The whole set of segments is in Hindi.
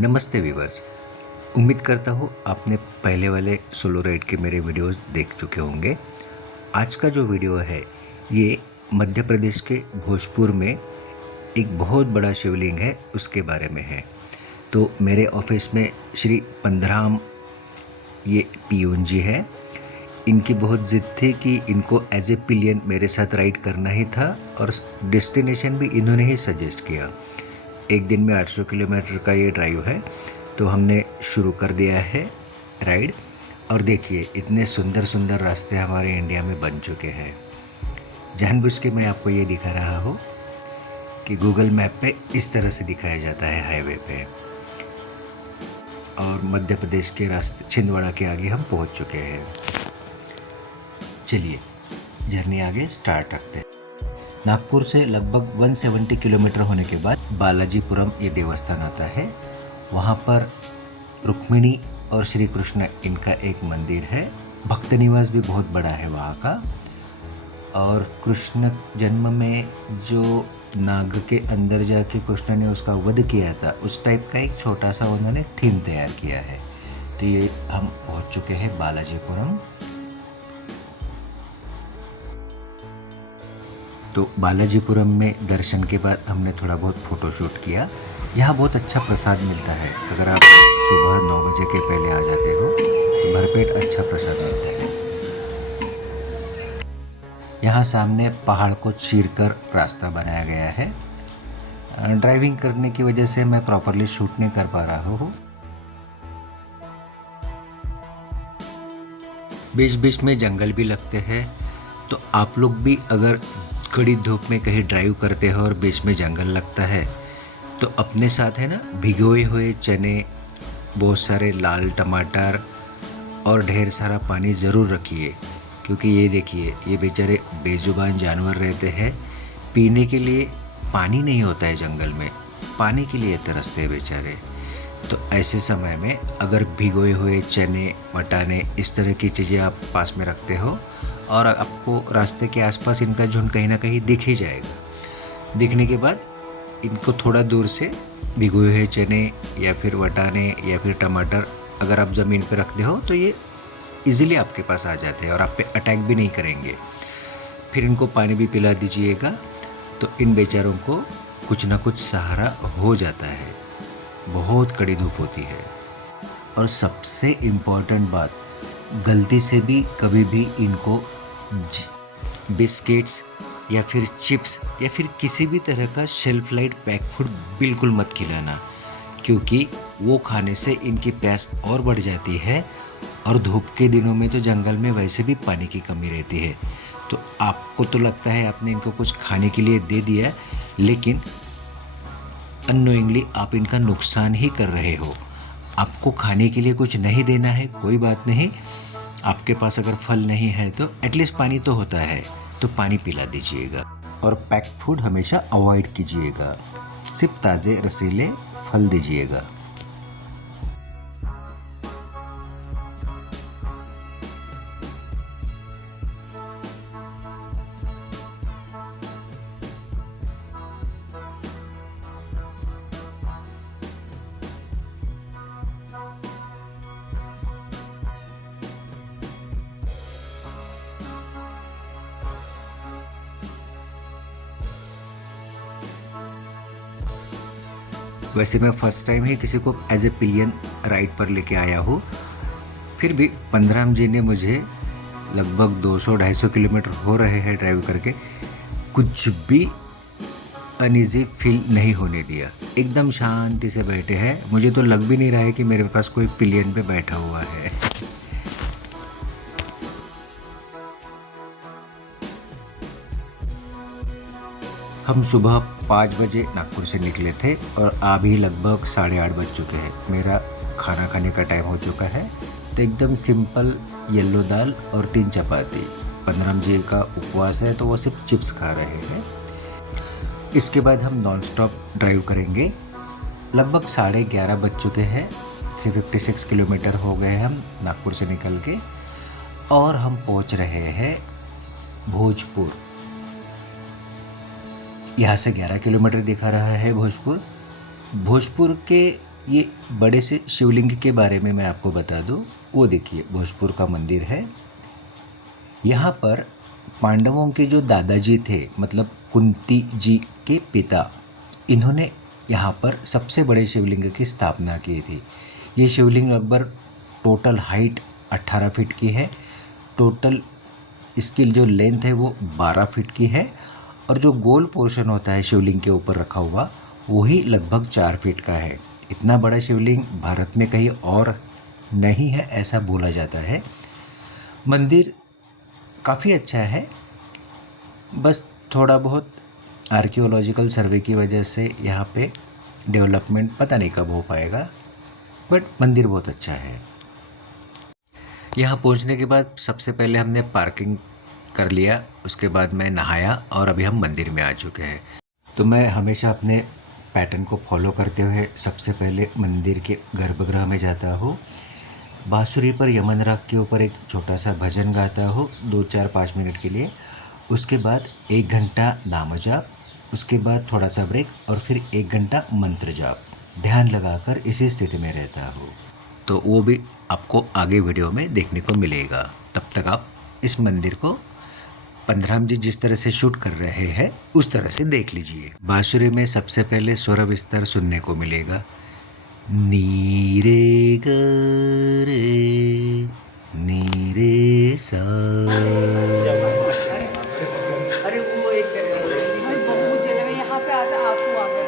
नमस्ते व्यूवर्स। उम्मीद करता हूँ आपने पहले वाले सोलो राइड के मेरे वीडियोस देख चुके होंगे। आज का जो वीडियो है ये मध्य प्रदेश के भोजपुर में एक बहुत बड़ा शिवलिंग है उसके बारे में है। तो मेरे ऑफिस में श्री पंधराम ये पियून जी है। इनकी बहुत ज़िद थी कि इनको एज ए पिलियन मेरे साथ राइड करना ही था और डेस्टिनेशन भी इन्होंने ही सजेस्ट किया। एक दिन में 800 किलोमीटर का ये ड्राइव है, तो हमने शुरू कर दिया है राइड। और देखिए इतने सुंदर सुंदर रास्ते हमारे इंडिया में बन चुके हैं। जानबूझ के मैं आपको ये दिखा रहा हूँ कि गूगल मैप पे इस तरह से दिखाया जाता है हाईवे पे। और मध्य प्रदेश के रास्ते छिंदवाड़ा के आगे हम पहुँच चुके हैं। चलिए जर्नी आगे स्टार्ट रखते हैं। नागपुर से लगभग 170 किलोमीटर होने के बाद बालाजीपुरम ये देवस्थान आता है। वहाँ पर रुक्मिणी और श्री कृष्ण इनका एक मंदिर है। भक्त निवास भी बहुत बड़ा है वहाँ का। और कृष्ण जन्म में जो नाग के अंदर जाके कृष्ण ने उसका वध किया था, उस टाइप का एक छोटा सा उन्होंने थीम तैयार किया है। तो ये हम पहुँच चुके हैं बालाजीपुरम। तो बालाजीपुरम में दर्शन के बाद हमने थोड़ा बहुत फ़ोटोशूट किया। यहाँ बहुत अच्छा प्रसाद मिलता है। अगर आप सुबह 9 बजे के पहले आ जाते हो तो भरपेट अच्छा प्रसाद मिलता है। यहाँ सामने पहाड़ को चीरकर रास्ता बनाया गया है। ड्राइविंग करने की वजह से मैं प्रॉपरली शूट नहीं कर पा रहा हूँ। बीच बीच में जंगल भी लगते हैं, तो आप लोग भी अगर कड़ी धूप में कहीं ड्राइव करते हो और बीच में जंगल लगता है तो अपने साथ है ना भिगोए हुए चने, बहुत सारे लाल टमाटर और ढेर सारा पानी ज़रूर रखिए। क्योंकि ये देखिए ये बेचारे बेजुबान जानवर रहते हैं, पीने के लिए पानी नहीं होता है जंगल में, पानी के लिए तरसते हैं बेचारे। तो ऐसे समय में अगर भिगोए हुए चने, मटाने, इस तरह की चीज़ें आप पास में रखते हो और आपको रास्ते के आसपास इनका झुंड कहीं ना कहीं दिख ही जाएगा। दिखने के बाद इनको थोड़ा दूर से भिगोए हुए चने या फिर वटाने या फिर टमाटर अगर आप ज़मीन पर रखते हो तो ये इजीली आपके पास आ जाते हैं और आप पे अटैक भी नहीं करेंगे। फिर इनको पानी भी पिला दीजिएगा तो इन बेचारों को कुछ ना कुछ सहारा हो जाता है। बहुत कड़ी धूप होती है। और सबसे इम्पोर्टेंट बात, गलती से भी कभी भी इनको बिस्किट्स या फिर चिप्स या फिर किसी भी तरह का शेल्फ लाइट पैक फूड बिल्कुल मत खिलाना, क्योंकि वो खाने से इनकी प्यास और बढ़ जाती है। और धूप के दिनों में तो जंगल में वैसे भी पानी की कमी रहती है। तो आपको तो लगता है आपने इनको कुछ खाने के लिए दे दिया, लेकिन अननोइंगली आप इनका नुकसान ही कर रहे हो। आपको खाने के लिए कुछ नहीं देना है, कोई बात नहीं। आपके पास अगर फल नहीं है तो एटलीस्ट पानी तो होता है, तो पानी पिला दीजिएगा। और पैक्ड फूड हमेशा अवॉइड कीजिएगा, सिर्फ ताज़े रसीले फल दीजिएगा। वैसे मैं फ़र्स्ट टाइम ही किसी को एज ए पिलियन राइड पर लेके आया हूँ। फिर भी पंधराम जी ने मुझे लगभग 200-250 किलोमीटर हो रहे हैं ड्राइव करके कुछ भी अनईजी फील नहीं होने दिया। एकदम शांति से बैठे हैं। मुझे तो लग भी नहीं रहा है कि मेरे पास कोई पिलियन पे बैठा हुआ है। हम सुबह 5 बजे नागपुर से निकले थे और अभी लगभग 8:30 बज चुके हैं। मेरा खाना खाने का टाइम हो चुका है। तो एकदम सिंपल येलो दाल और 3 चपाती। पंधराम जी का उपवास है तो वो सिर्फ चिप्स खा रहे हैं। इसके बाद हम नॉन स्टॉप ड्राइव करेंगे। लगभग 11:30 बज चुके हैं। 356 किलोमीटर हो गए हम नागपुर से निकल के और हम पहुंच रहे हैं भोजपुर। यहाँ से 11 किलोमीटर दिखा रहा है भोजपुर। भोजपुर के ये बड़े से शिवलिंग के बारे में मैं आपको बता दूं। वो देखिए भोजपुर का मंदिर है। यहाँ पर पांडवों के जो दादाजी थे, मतलब कुंती जी के पिता, इन्होंने यहाँ पर सबसे बड़े शिवलिंग की स्थापना की थी। ये शिवलिंग लगभग टोटल हाइट 18 फीट की है। टोटल इसकी जो लेंथ है वो 12 फीट की है, और जो गोल पोर्शन होता है शिवलिंग के ऊपर रखा हुआ, वही लगभग 4 फीट का है। इतना बड़ा शिवलिंग भारत में कहीं और नहीं है, ऐसा बोला जाता है। मंदिर काफ़ी अच्छा है, बस थोड़ा बहुत आर्कियोलॉजिकल सर्वे की वजह से यहाँ पे डेवलपमेंट पता नहीं कब हो पाएगा, बट मंदिर बहुत अच्छा है। यहाँ पहुँचने के बाद सबसे पहले हमने पार्किंग कर लिया, उसके बाद मैं नहाया और अभी हम मंदिर में आ चुके हैं। तो मैं हमेशा अपने पैटर्न को फॉलो करते हुए सबसे पहले मंदिर के गर्भगृह में जाता हूँ। बांसुरी पर यमन राग के ऊपर एक छोटा सा भजन गाता हूँ 2-4-5 मिनट के लिए। उसके बाद 1 घंटा नाम जाप, उसके बाद थोड़ा सा ब्रेक, और फिर 1 घंटा मंत्र जाप ध्यान लगाकर इसी स्थिति में रहता हूँ। तो वो भी आपको आगे वीडियो में देखने को मिलेगा। तब तक आप इस मंदिर को 15 जी जिस तरह से शूट कर रहे हैं उस तरह से देख लीजिए। बांसुरी में सबसे पहले स्वर विस्तार सुनने को मिलेगा। नी रे ग रे, नी रे सा। अरे वो एक बहुत जगह यहाँ पे आता आपको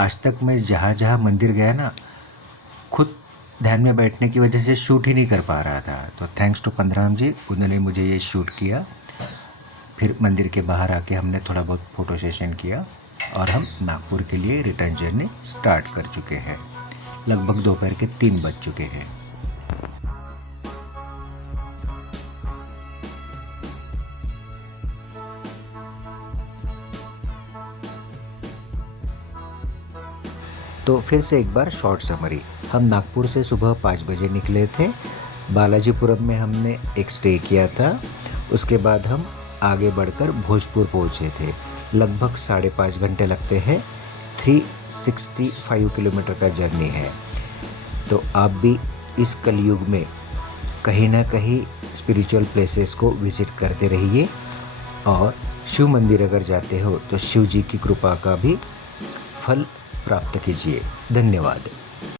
आज तक मैं जहाँ जहाँ मंदिर गया ना, खुद ध्यान में बैठने की वजह से शूट ही नहीं कर पा रहा था। तो थैंक्स टू पंद्राम जी, उन्होंने मुझे ये शूट किया। फिर मंदिर के बाहर आके हमने थोड़ा बहुत फ़ोटो सेशन किया और हम नागपुर के लिए रिटर्न जर्नी स्टार्ट कर चुके हैं। लगभग दोपहर के 3 बज चुके हैं। तो फिर से एक बार शॉर्ट समरी। हम नागपुर से सुबह 5 बजे निकले थे। बालाजीपुरम में हमने एक स्टे किया था। उसके बाद हम आगे बढ़कर भोजपुर पहुँचे थे। लगभग 5.5 घंटे लगते हैं। 365 किलोमीटर का जर्नी है। तो आप भी इस कलयुग में कहीं ना कहीं स्पिरिचुअल प्लेसेस को विज़िट करते रहिए और शिव मंदिर अगर जाते हो तो शिव जी की कृपा का भी फल प्राप्त कीजिए। धन्यवाद।